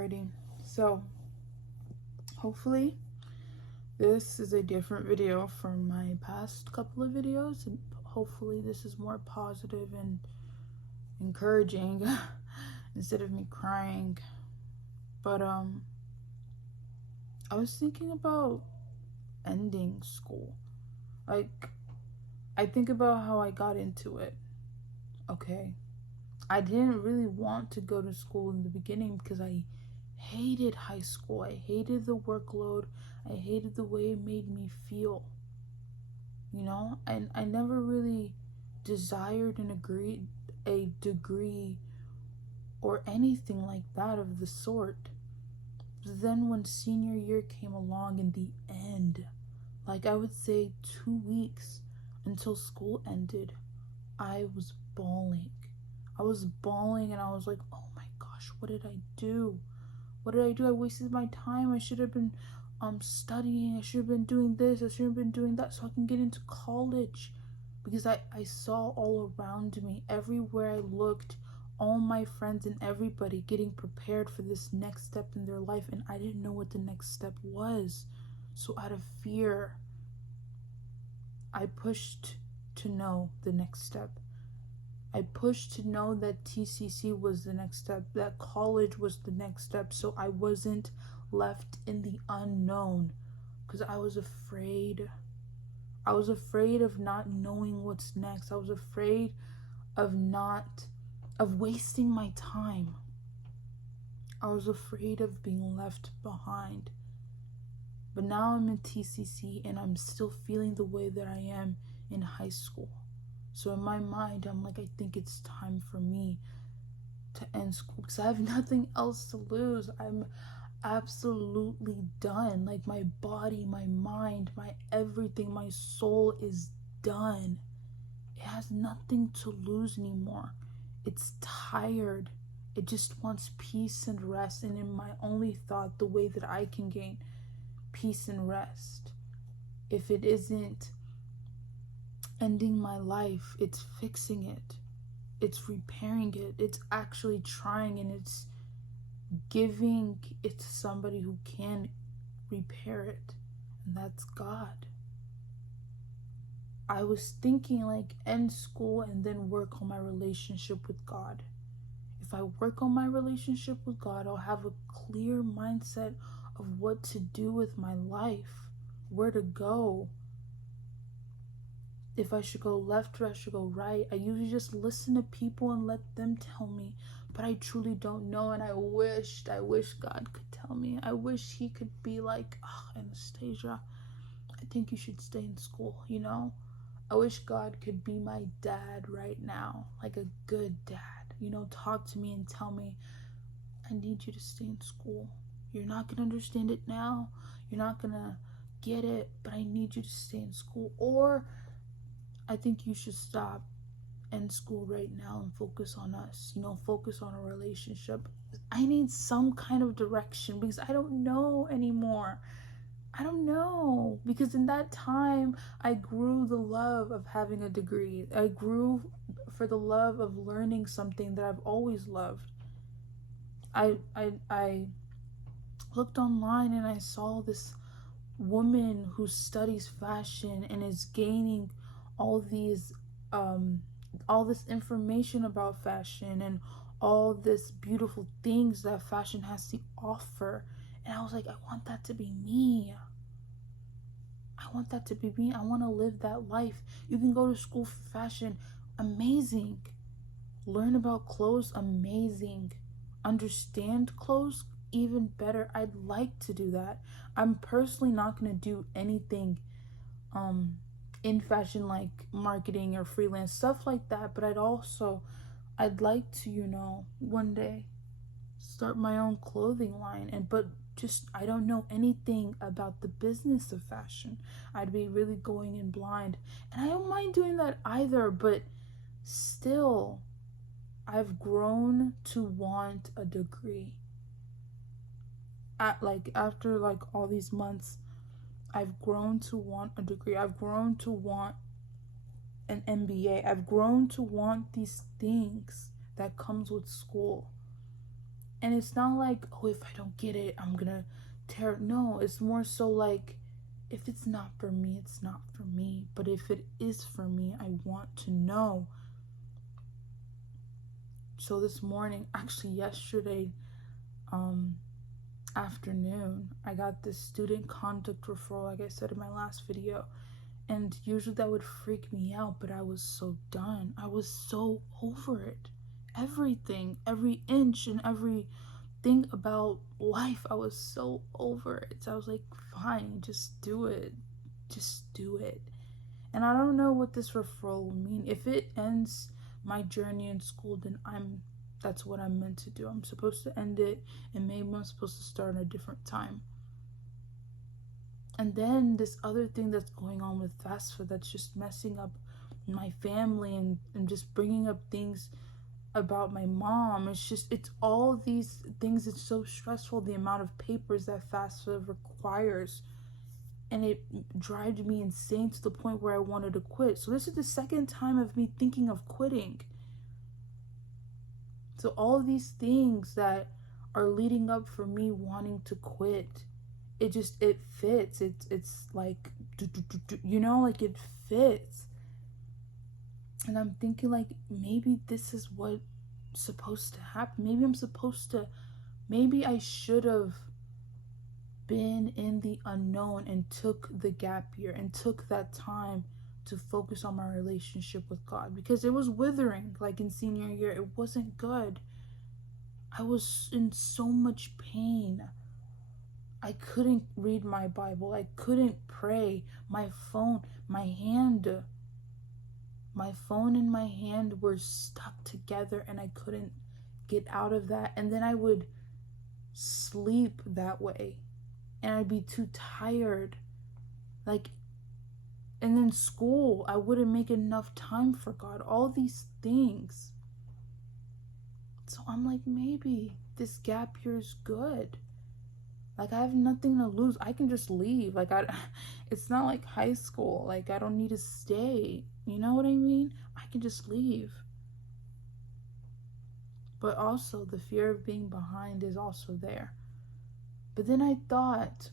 Alrighty, so hopefully this is a different video from my past couple of videos, and hopefully this is more positive and encouraging instead of me crying. But I was thinking about ending school. Like, I think about how I got into it. Okay, I didn't really want to go to school in the beginning because I hated high school. I hated the workload. I hated the way it made me feel. And I never really desired a degree or anything like that of the sort. But then when senior year came along, in the end, like I would say 2 weeks until school ended, I was bawling. I was bawling and I was like, oh my gosh, what did I do? What did I do? I wasted my time. I should have been studying. I should have been doing this. I should have been doing that so I can get into college. Because I saw all around me, everywhere I looked, all my friends and everybody getting prepared for this next step in their life, and I didn't know what the next step was. So out of fear, I pushed to know the next step. I pushed to know that TCC was the next step, that college was the next step, so I wasn't left in the unknown, because I was afraid. I was afraid of not knowing what's next. I was afraid of wasting my time. I was afraid of being left behind. But now I'm in TCC and I'm still feeling the way that I am in high school. So in my mind, I'm like, I think it's time for me to end school because I have nothing else to lose. I'm absolutely done. Like, my body, my mind, my everything, my soul is done. It has nothing to lose anymore. It's tired. It just wants peace and rest. And in my only thought, the way that I can gain peace and rest, if it isn't ending my life, it's fixing it, it's repairing it, it's actually trying, and it's giving it to somebody who can repair it, and that's God. I was thinking, like, end school and then work on my relationship with God. If I work on my relationship with God, I'll have a clear mindset of what to do with my life, where to go, if I should go left or I should go right. I usually just listen to people and let them tell me, but I truly don't know, and I wish God could tell me. I wish he could be like, oh, Anastasia, I think you should stay in school, I wish God could be my dad right now, like a good dad, talk to me and tell me, I need you to stay in school. You're not gonna understand it now, you're not gonna get it, but I need you to stay in school. Or I think you should stop, end school right now, and focus on us, focus on a relationship. I need some kind of direction because I don't know anymore. I don't know, because in that time I grew the love of having a degree. I grew for the love of learning something that I've always loved. I looked online and I saw this woman who studies fashion and is gaining all this information about fashion and all this beautiful things that fashion has to offer. And I was like, I want that to be me. I want that to be me. I want to live that life. You can go to school for fashion, amazing. Learn about clothes, amazing. Understand clothes, even better. I'd like to do that. I'm personally not going to do anything in fashion, like marketing or freelance stuff like that, but I'd like to, one day start my own clothing line, but just, I don't know anything about the business of fashion. I'd be really going in blind, and I don't mind doing that either, but still, I've grown to want a degree. After all these months, I've grown to want a degree. I've grown to want an MBA. I've grown to want these things that comes with school. And it's not like, oh, if I don't get it, I'm gonna tear. No, it's more so like, if it's not for me, it's not for me. But if it is for me, I want to know. So this morning, actually yesterday afternoon, I got this student conduct referral, like I said in my last video. And usually that would freak me out, but I was so done. I was so over it. Everything, every inch and every thing about life, I was so over it. So I was like, fine, just do it. Just do it. And I don't know what this referral will mean. If it ends my journey in school, then that's what I'm meant to do. I'm supposed to end it, and maybe I'm supposed to start at a different time. And then this other thing that's going on with FAFSA that's just messing up my family and just bringing up things about my mom. It's all these things. It's so stressful, the amount of papers that FAFSA requires. And it drives me insane to the point where I wanted to quit. So this is the second time of me thinking of quitting. So all these things that are leading up for me wanting to quit, it fits. It's like, like it fits. And I'm thinking, like, maybe this is what's supposed to happen. Maybe I should have been in the unknown and took the gap year and took that time to focus on my relationship with God, because it was withering. Like in senior year, it wasn't good. I was in so much pain. I couldn't read my Bible. I couldn't pray. My phone and my hand were stuck together, and I couldn't get out of that. And then I would sleep that way, and I'd be too tired. And then school, I wouldn't make enough time for God. All these things. So I'm like, maybe this gap year is good. Like, I have nothing to lose. I can just leave. Like, it's not like high school. Like, I don't need to stay. You know what I mean? I can just leave. But also, the fear of being behind is also there. But then I thought,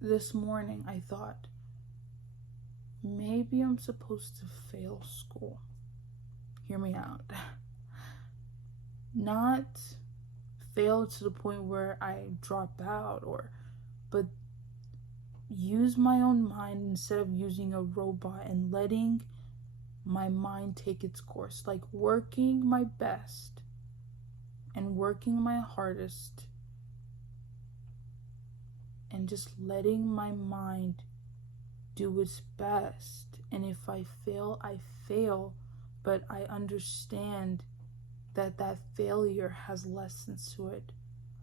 this morning, I thought, maybe I'm supposed to fail school. Hear me out. Not fail to the point where I drop out, but use my own mind instead of using a robot and letting my mind take its course. Like working my best and working my hardest and just letting my mind do its best. And if I fail, I fail, but I understand that failure has lessons to it.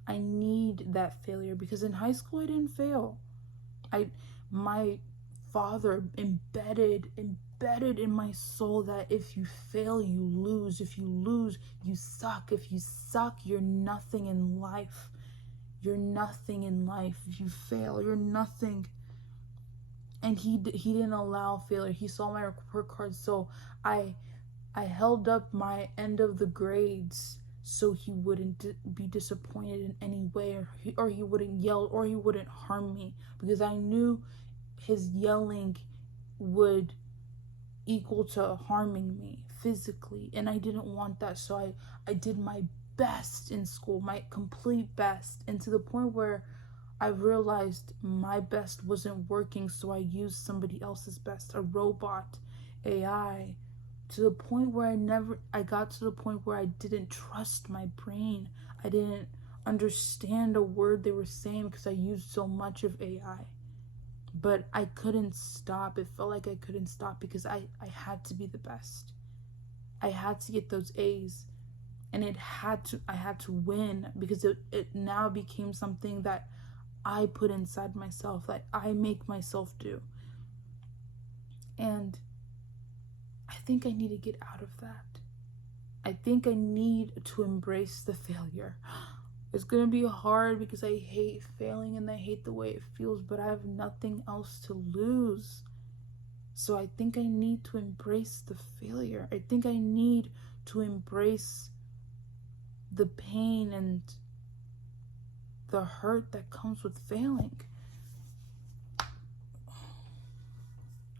I need that failure, because in high school I didn't fail. My father embedded in my soul that if you fail, you lose. If you lose, you suck. If you suck, you're nothing in life. You're nothing in life. If you fail, you're nothing. And he didn't allow failure. He saw my report card, so I held up my end of the grades so he wouldn't be disappointed in any way, or he wouldn't yell, or he wouldn't harm me, because I knew his yelling would equal to harming me physically, and I didn't want that. So I did my best in school, my complete best, and to the point where I realized my best wasn't working, so I used somebody else's best, a robot, AI, to the point where I got to the point where I didn't trust my brain. I didn't understand a word they were saying because I used so much of AI. But I couldn't stop. It felt like I couldn't stop because I had to be the best. I had to get those A's, and I had to win, because it now became something that I put inside myself, that I make myself do. And I think I need to get out of that. I think I need to embrace the failure. It's going to be hard because I hate failing and I hate the way it feels, but I have nothing else to lose. So I think I need to embrace the failure. I think I need to embrace the pain and the hurt that comes with failing.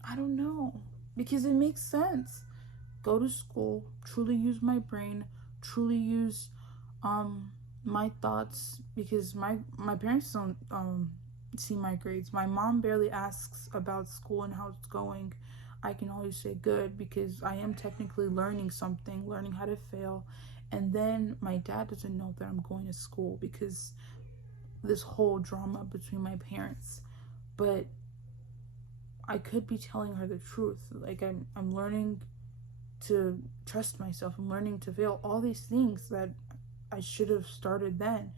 I don't know, because it makes sense. Go to school, truly use my brain, truly use my thoughts, because my parents don't see my grades. My mom barely asks about school and how it's going. I can always say good, because I am technically learning something, learning how to fail. And then my dad doesn't know that I'm going to school, because this whole drama between my parents. But I could be telling her the truth. Like, I'm learning to trust myself. I'm learning to fail. All these things that I should have started then.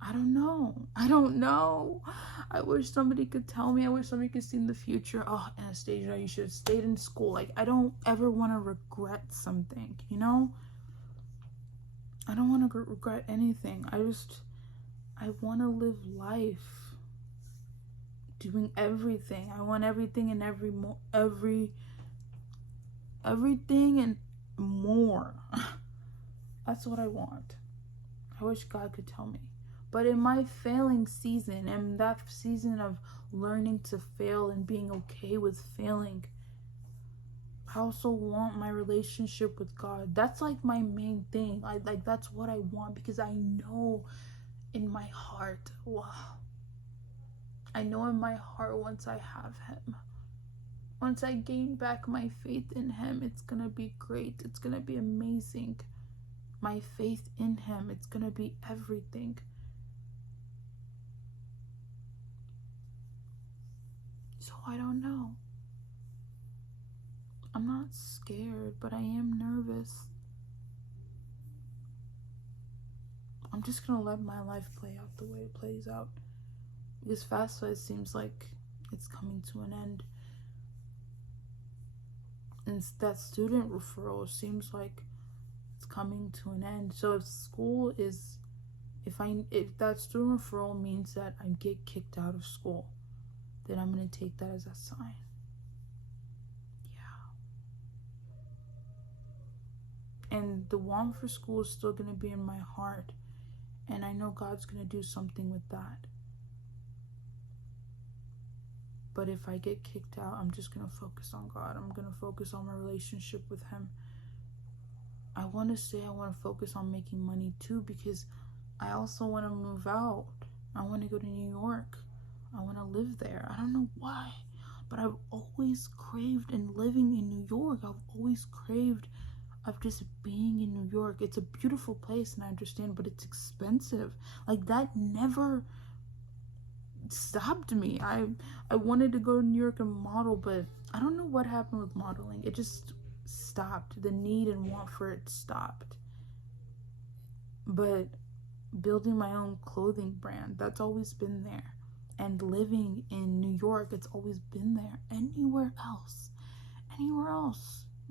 I don't know. I wish somebody could tell me. I wish somebody could see in the future. Oh, Anastasia, you should have stayed in school. Like, I don't ever want to regret something, you know? I don't want to regret anything. I want to live life doing everything. I want everything and everything and more. That's what I want. I wish God could tell me. But in my failing season, and that season of learning to fail and being okay with failing, I also want my relationship with God. That's like my main thing. That's what I want, because I know in my heart, wow. I know in my heart, once I have Him, once I gain back my faith in Him, it's gonna be great. It's gonna be amazing. My faith in Him, it's gonna be everything. So I don't know. I'm not scared, but I am nervous. I'm just gonna let my life play out the way it plays out. Because FAFSA, it seems like it's coming to an end. And that student referral seems like it's coming to an end. So if school is, if that student referral means that I get kicked out of school, then I'm gonna take that as a sign. Yeah. And the want for school is still gonna be in my heart, and I know God's gonna do something with that. But if I get kicked out, I'm just gonna focus on God. I'm gonna focus on my relationship with Him. I want to focus on making money too, because I also want to move out. I want to go to New York. I want to live there. I don't know why, but I've always craved in living in New York. I've always craved of just being in New York. It's a beautiful place, and I understand, but it's expensive. Like, that never stopped me. I wanted to go to New York and model, but I don't know what happened with modeling. It just stopped. The need and want for it stopped. But building my own clothing brand, that's always been there. And living in New York, it's always been there. Anywhere else,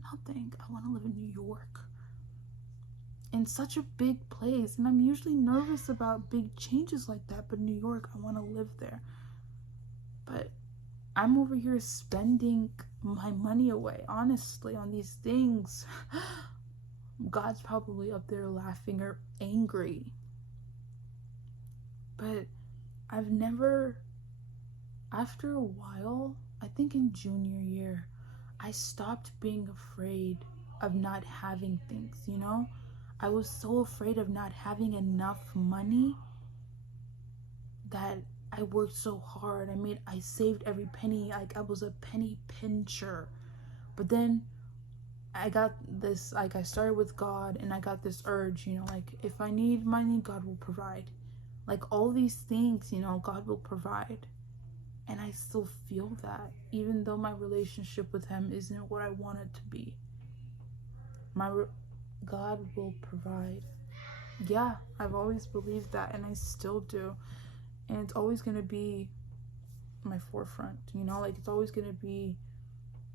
nothing. I want to live in New York, in such a big place, and I'm usually nervous about big changes like that, but New York, I want to live there. But I'm over here spending my money away, honestly, on these things. God's probably up there laughing or angry. But I've never, after a while, I think in junior year, I stopped being afraid of not having things, you know? I was so afraid of not having enough money that I worked so hard. I saved every penny. Like, I was a penny pincher. But then I got this, like, I started with God, and I got this urge, you know, like, if I need money, God will provide. Like, all these things, you know, God will provide. And I still feel that, even though my relationship with Him isn't what I want it to be. God will provide. Yeah, I've always believed that, and I still do. And it's always going to be my forefront, you know? Like, it's always going to be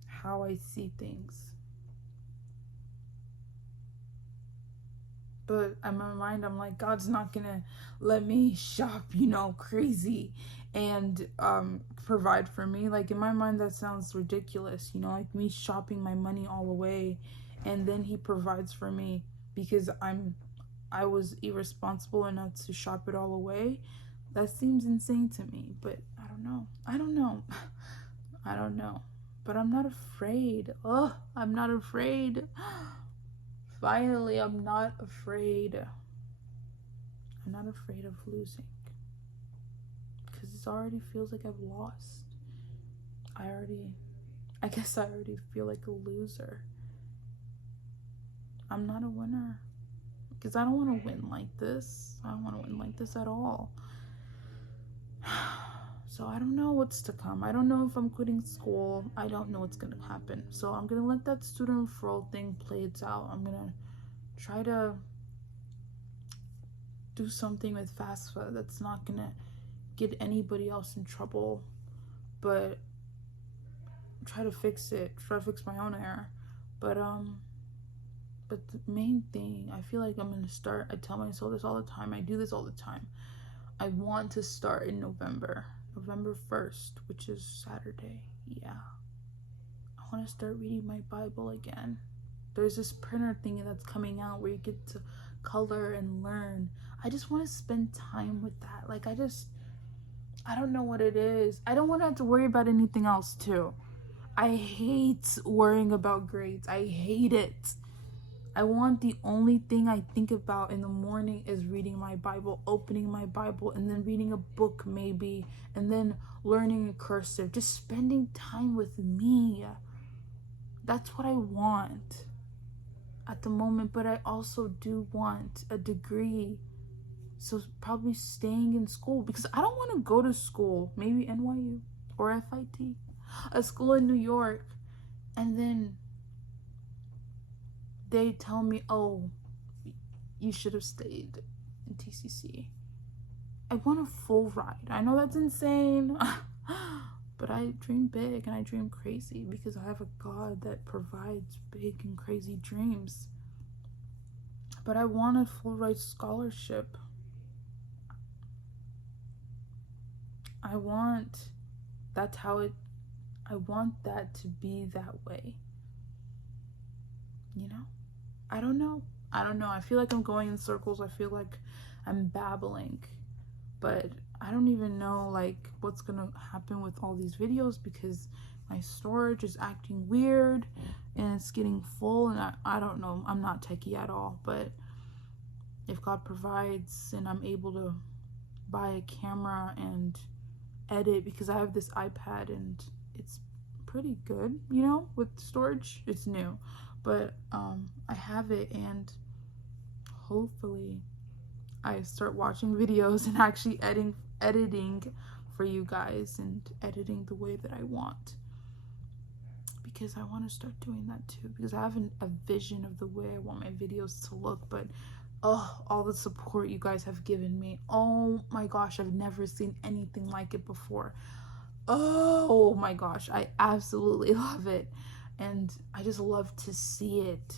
how I see things. But in my mind, I'm like, God's not going to let me shop, you know, crazy and provide for me. Like, in my mind, that sounds ridiculous, you know? Like, me shopping my money all away, and then He provides for me, because I was irresponsible enough to shop it all away. That seems insane to me, but I don't know. I don't know. I don't know. But I'm not afraid. Oh, I'm not afraid. Finally, I'm not afraid. I'm not afraid of losing. Because it already feels like I've lost. I guess I already feel like a loser. I'm not a winner. Because I don't want to win like this. I don't want to win like this at all. So I don't know what's to come. I don't know if I'm quitting school. I don't know what's going to happen. So I'm going to let that student referral thing play it out. I'm going to try to do something with FAFSA that's not going to get anybody else in trouble. But try to fix it. Try to fix my own error. But the main thing, I feel like I'm going to start. I tell myself this all the time. I do this all the time. I want to start in November 1st, which is Saturday. Yeah. I want to start reading my Bible again. There's this printer thing that's coming out where you get to color and learn. I just want to spend time with that. Like, I don't know what it is. I don't want to have to worry about anything else, too. I hate worrying about grades. I hate it. I want the only thing I think about in the morning is reading my Bible, opening my Bible, and then reading a book maybe, and then learning a cursive, just spending time with me. That's what I want at the moment, but I also do want a degree. So probably staying in school, because I don't want to go to school, maybe NYU or FIT, a school in New York, and then they tell me, oh, you should have stayed in TCC. I want a full ride. I know that's insane, but I dream big and I dream crazy because I have a God that provides big and crazy dreams. But I want a full ride scholarship. I want that to be that way. You know? I don't know. I feel like I'm going in circles. I feel like I'm babbling. But I don't even know like what's gonna happen with all these videos because my storage is acting weird and it's getting full, and I don't know. I'm not techie at all, but if God provides and I'm able to buy a camera and edit, because I have this iPad and it's pretty good, you know, with storage. It's new, but I have it, and hopefully I start watching videos and actually editing for you guys and editing the way that I want, because I want to start doing that too, because I have a vision of the way I want my videos to look. But all the support you guys have given me, oh my gosh, I've never seen anything like it before. Oh my gosh, I absolutely love it, and I just love to see it.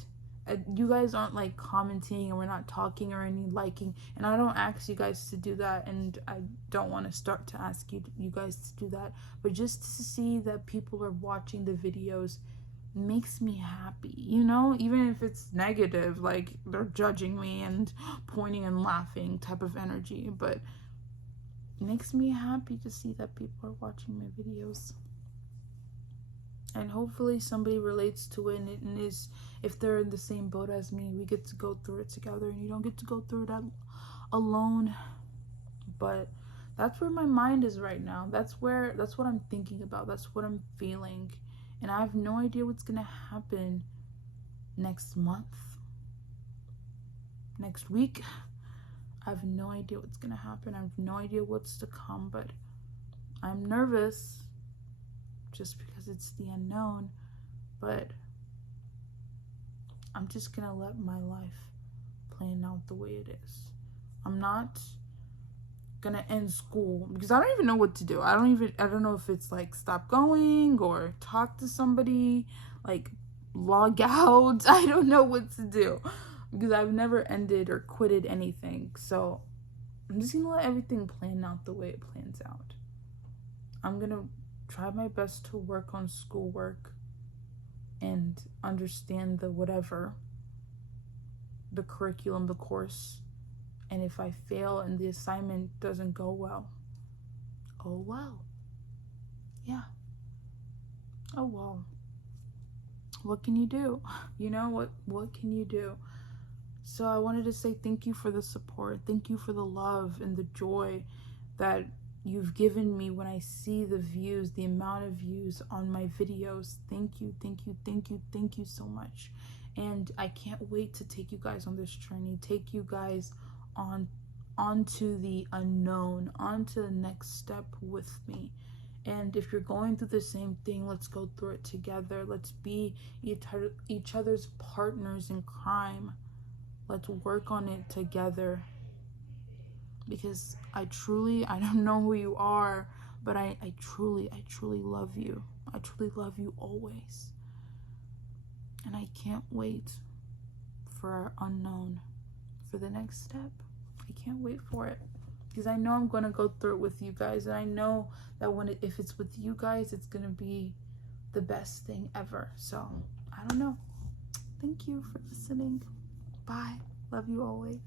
You guys aren't like commenting, and we're not talking or any liking, and I don't ask you guys to do that, and I don't want to start to ask you guys to do that, but just to see that people are watching the videos makes me happy, you know, even if it's negative, like they're judging me and pointing and laughing type of energy, but it makes me happy to see that people are watching my videos. And hopefully somebody relates to it, and is, if they're in the same boat as me, we get to go through it together, and you don't get to go through that alone. But that's where my mind is right now. That's what I'm thinking about. That's what I'm feeling. And I have no idea what's gonna happen next month, next week. I have no idea what's gonna happen. I have no idea what's to come, but I'm nervous just because it's the unknown. But I'm just gonna let my life plan out the way it is. I'm not gonna end school because I don't even know what to do. I don't know if it's like stop going or talk to somebody, like log out. I don't know what to do because I've never ended or quitted anything. So I'm just gonna let everything plan out the way it plans out. I'm gonna try my best to work on schoolwork and understand the whatever, the curriculum, the course, and if I fail and the assignment doesn't go well, oh well. Yeah. Oh well. What can you do? You know, what can you do? So I wanted to say thank you for the support. Thank you for the love and the joy that you've given me when I see the views, the amount of views on my videos. Thank you, thank you, thank you, thank you so much. And I can't wait to take you guys on this journey, take you guys onto the unknown, onto the next step with me. And if you're going through the same thing, let's go through it together. Let's be each other's partners in crime. Let's work on it together. Because I don't know who you are, but I truly love you. I truly love you always. And I can't wait for our unknown, for the next step. I can't wait for it. Because I know I'm going to go through it with you guys. And I know that if it's with you guys, it's going to be the best thing ever. So, I don't know. Thank you for listening. Bye. Love you always.